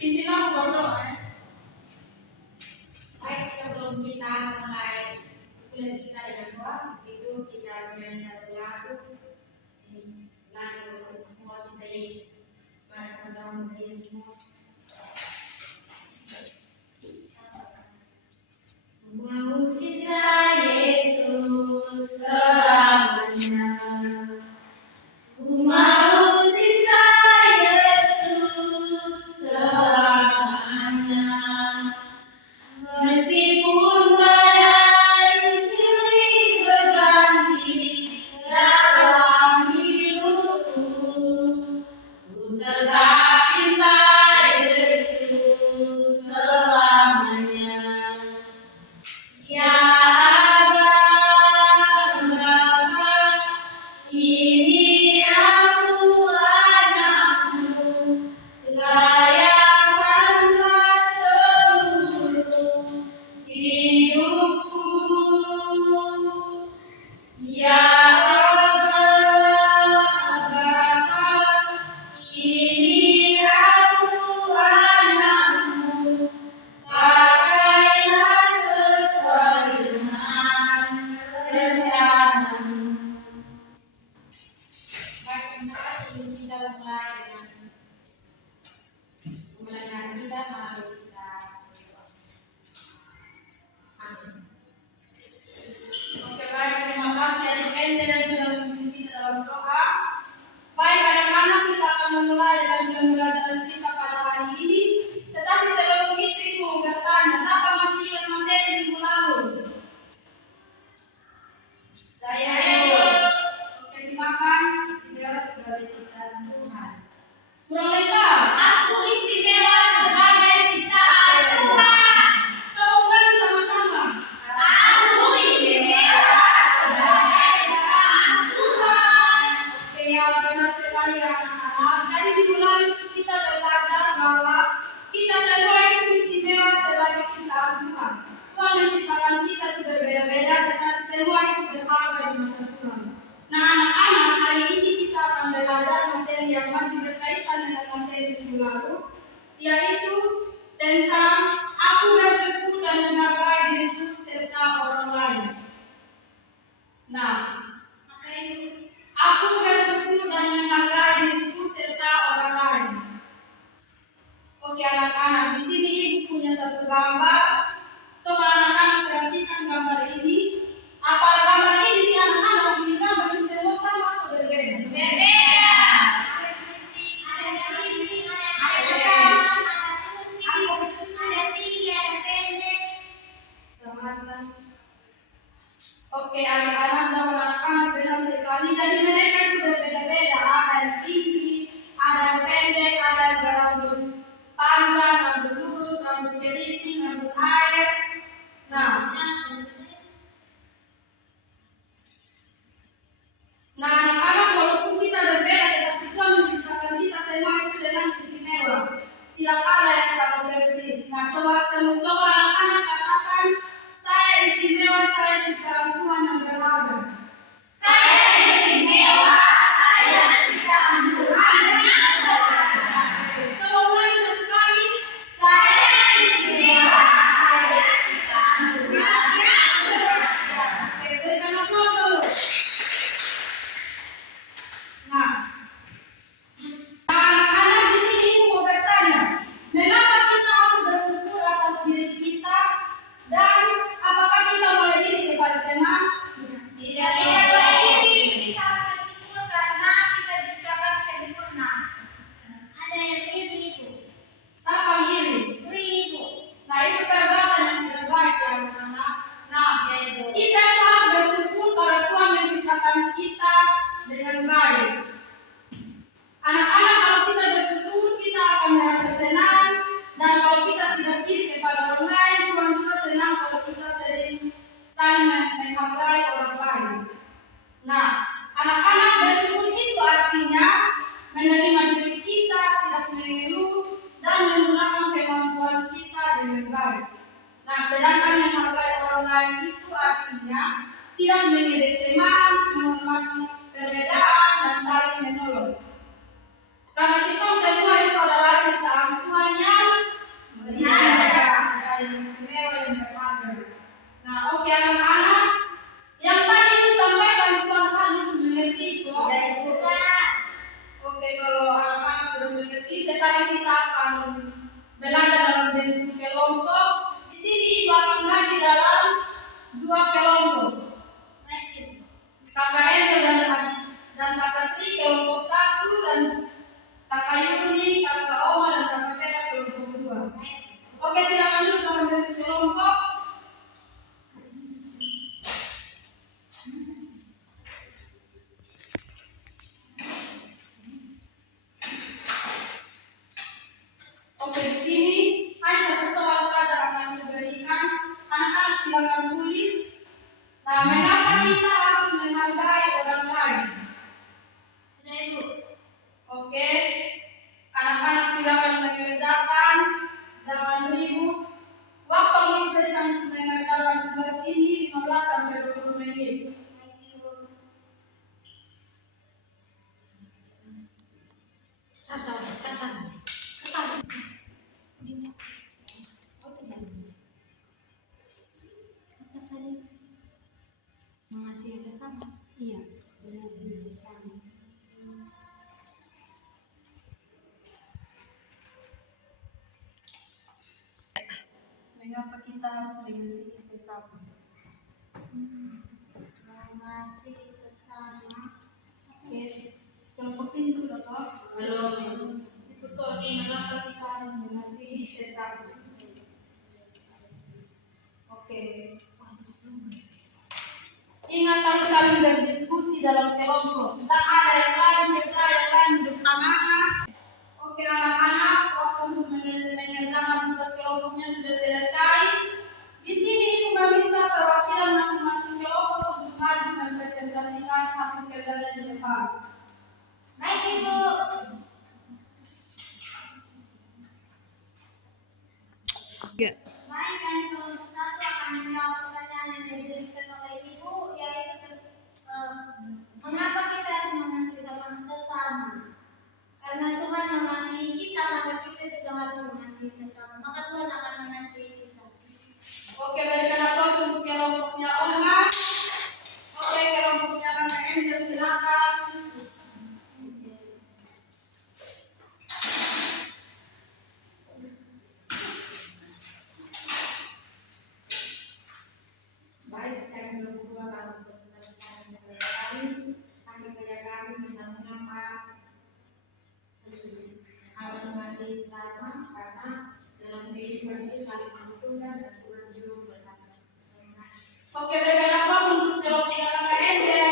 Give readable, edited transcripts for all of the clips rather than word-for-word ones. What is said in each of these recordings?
Pimpinan berdoa. Baik, sebelum kita mulai kuliah kita dengan doa, itu kita dengan satu lagu mau cinta Yesus. Mari kita berdiri semua. Mau cinta Yesus selamanya. Mau cinta Yesus selamanya. Meskipun badai silih berganti dalam hidupku, ku tetap cinta Yesus selamanya. Ya Bapa, ini aku anakmu, layakkanlah seluruh hidupku. Ya Bapa, ini aku anakmu, pakailah sesuai dengan rencanamu. Baik, sebelum kita mulai dengan kita, mari kita berdoa. Amin. Oke, baik, terima kasih adik ente dan sudah memimpin kita dalam doa. Baik, anak-anak, kita akan memulai dengan pembelajaran kita pada hari ini. Tetapi sebelum itu, ibu mau bertanya, siapa masih ingat materi minggu lalu? Saya Edo. Oke, silakan. Istimewa sebagai ciptaan Tuhan. Kurang lengkap. Aku istimewa sebagai ciptaan Tuhan. Coba sama-sama. Aku istimewa sebagai ciptaan Tuhan. Oke, ya, benar sekali anak-anak. Jadi minggu lalu itu kita belajar bahwa kita semua itu istimewa sebagai ciptaan Tuhan. Tuhan menciptakan kita itu berbeda-beda, tetapi semua itu berharga di mata Tuhan. Nah, anak-anak, hari ini kita akan belajar materi yang masih berkaitan dengan materi minggu lalu, yaitu tentang aku bersyukur dan menghargai diriku serta orang lain. Nah, apa itu? Aku bersyukur dan menghargai diriku serta orang lain. Oke, anak-anak, di sini ibu punya satu gambar. Coba anak-anak perhatikan gambar ini. Apa gambar ini anak-anak? Ini gambar ini semua sama atau berbeda? Berbeda. Oke, anak-anak dan anak-anak benar sekali. Jadi mereka itu berbeda-beda. Ada yang tinggi, ada yang pendek, ada yang berambut panjang, rambut lurus, rambut keriting, rambut air. Nah, anak-anak, walaupun kita berbeda, tetapi Tuhan menciptakan kita semua itu dengan istimewa. Tidak ada yang sama persis. Nah, coba anak-anak katakan, saya istimewa, saya ciptaan Tuhan yang berharga. Saya istimewa, saya ciptaan Tuhan yang berharga. Coba ulangi satu kali. Saya istimewa, saya ciptaan Tuhan yang berharga. Oke, berikan aplaus dulu. Nah, anak-anak di sini mau bertanya, mengapa kita harus bersyukur atas diri kita dan apakah kita boleh iri kepada teman? Tidak boleh iri. Kita harus bersyukur karena kita diciptakan sempurna. Ada yang iri itu. Siapa yang iri? Ibu. Nah, itu perbuatan yang tidak baik ya anak-anak. Nah, kita harus bersyukur karena Tuhan menciptakan kita dengan baik. Anak-anak, kalau kita bersyukur, kita akan merasa senang. Dan kalau kita tidak iri kepada orang lain, Tuhan juga senang kalau kita sering saling menghargai orang lain. Nah, anak-anak, bersyukur itu artinya menerima diri kita, tidak mengeluh, dan menggunakan kemampuan kita dengan baik. Nah, sedangkan menghargai orang lain itu artinya tidak mengejek teman, menghormati perbedaan, dan saling menolong. Karena kita semua itu adalah ciptaan Tuhan yang belajar dalam bentuk kelompok. Di sini ibu akan bagi dalam 2 kelompok. Kakak Eza dan kakak Sri kelompok 1 dan kakak Yuni, kakak Oma dan kakak Vera kelompok 2. Oke, silakan dulu dalam bentuk kelompok. Oke, di sini hanya satu soal saja akan diberikan. Anak-anak silakan tulis. Nah, mengapa kita harus menghargai orang lain? Oke, anak-anak silakan mengerjakan. Jangan ribut. Waktu yang diberikan untuk mengerjakan tugas ini 15 sampai 20 menit. Mengasihi sesama. Iya, mengasihi sesama. Mengapa kita harus mengasihi sesama? Mengasihi sesama. Oke, kelompok sini sudah Pak? Belum. Itu soalnya mengapa kita harus mengasihi sesama? Oke. Ingat harus saling berdiskusi dalam kelompok. Tak ada yang lain kerja, yang lain duduk tengah. Oke anak-anak, waktu untuk mengerjakan tugas kelompoknya sudah selesai. Di sini ibu meminta perwakilan masing-masing kelompok untuk maju dan presentasikan hasil kerjanya di depan. Baik, Ibu. Baik, kami kelompok 1 akan menjawab pertanyaan yang diberikan oleh Ibu, yaitu mengapa kita harus mengasihi sesama? Karena Tuhan mengasihi kita, maka kita juga harus mengasihi sesama. Maka Tuhan akan mengasihi kita. Oke, berikan aplaus untuk kelompoknya Olga. Oke, kelompoknya Kakak Angel silakan. Baik, kami berdua dalam presentasi kami hasil kerja kami tentang mengapa harus mengasihi sesama, karena dalam kehidupan itu saling menguntungkan dan Tuhan juga berkata. Terima kasih. Oke, berikan aplaus untuk kelompoknya Kakak Angel.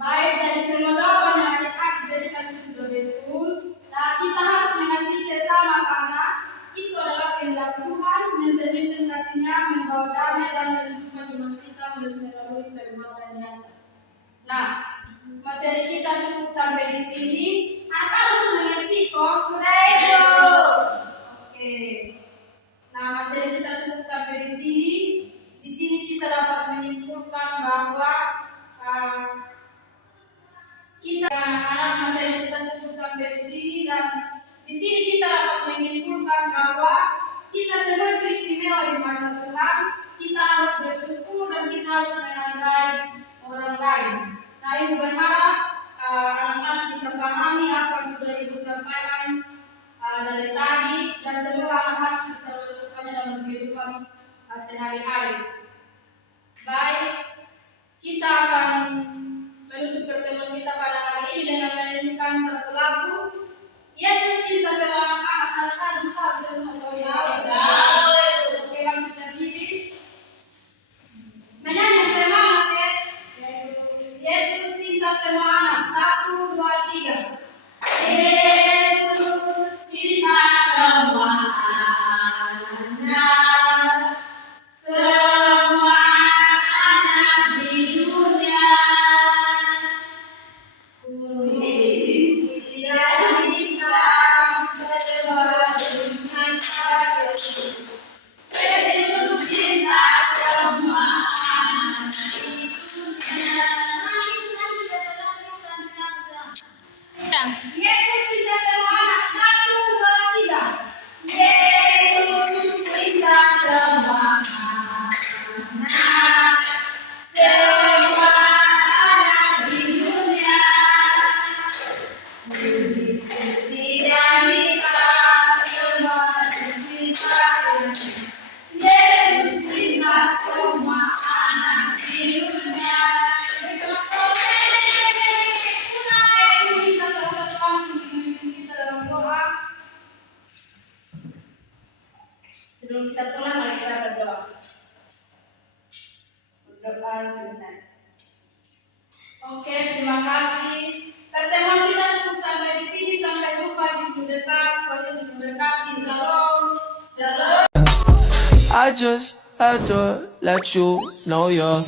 Baik, jadi semua jawaban yang adik-adik berikan itu sudah betul. Nah, kita harus mengasihi sesama karena itu adalah kehendak Tuhan, mencerminkan kasih-Nya, membawa damai dan menunjukkan iman kita melalui perbuatan nyata. Nah, materi kita cukup sampai di sini. Anak-anak sudah mengerti kok? Sudah, Ibu. Oke. Nah, materi kita cukup sampai di sini. Di sini kita dapat menyimpulkan bahwa kita anak-anak materi kita cukup sampai di sini, dan di sini kita dapat menyimpulkan bahwa kita semua itu istimewa di mata Tuhan. Kita harus bersyukur dan kita harus menghargai orang lain. Nah, Ibu berharap anak-anak bisa pahami apa yang sudah Ibu sampaikan dari tadi, dan semoga anak-anak bisa melakukannya dalam kehidupan sehari-hari. Baik, kita akan menutup pertemuan kita pada hari ini dengan menyanyikan satu lagu. Yesus cinta semua anak-anak, kita semua tahu. Oke, kami terdiri menyanyi semangat ya. Yesus cinta semua anak. 1, 2, 3. Yesus cinta semua anak. Semua anak di dunia. Sebelum kita pulang, mari kita berdoa. Berdoa selesai. Oke, terima kasih. Pertemuan kita cukup sampai di sini. Sampai jumpa di minggu depan. Tuhan Yesus memberkati. Shalom. Shalom. I just had to let you know you're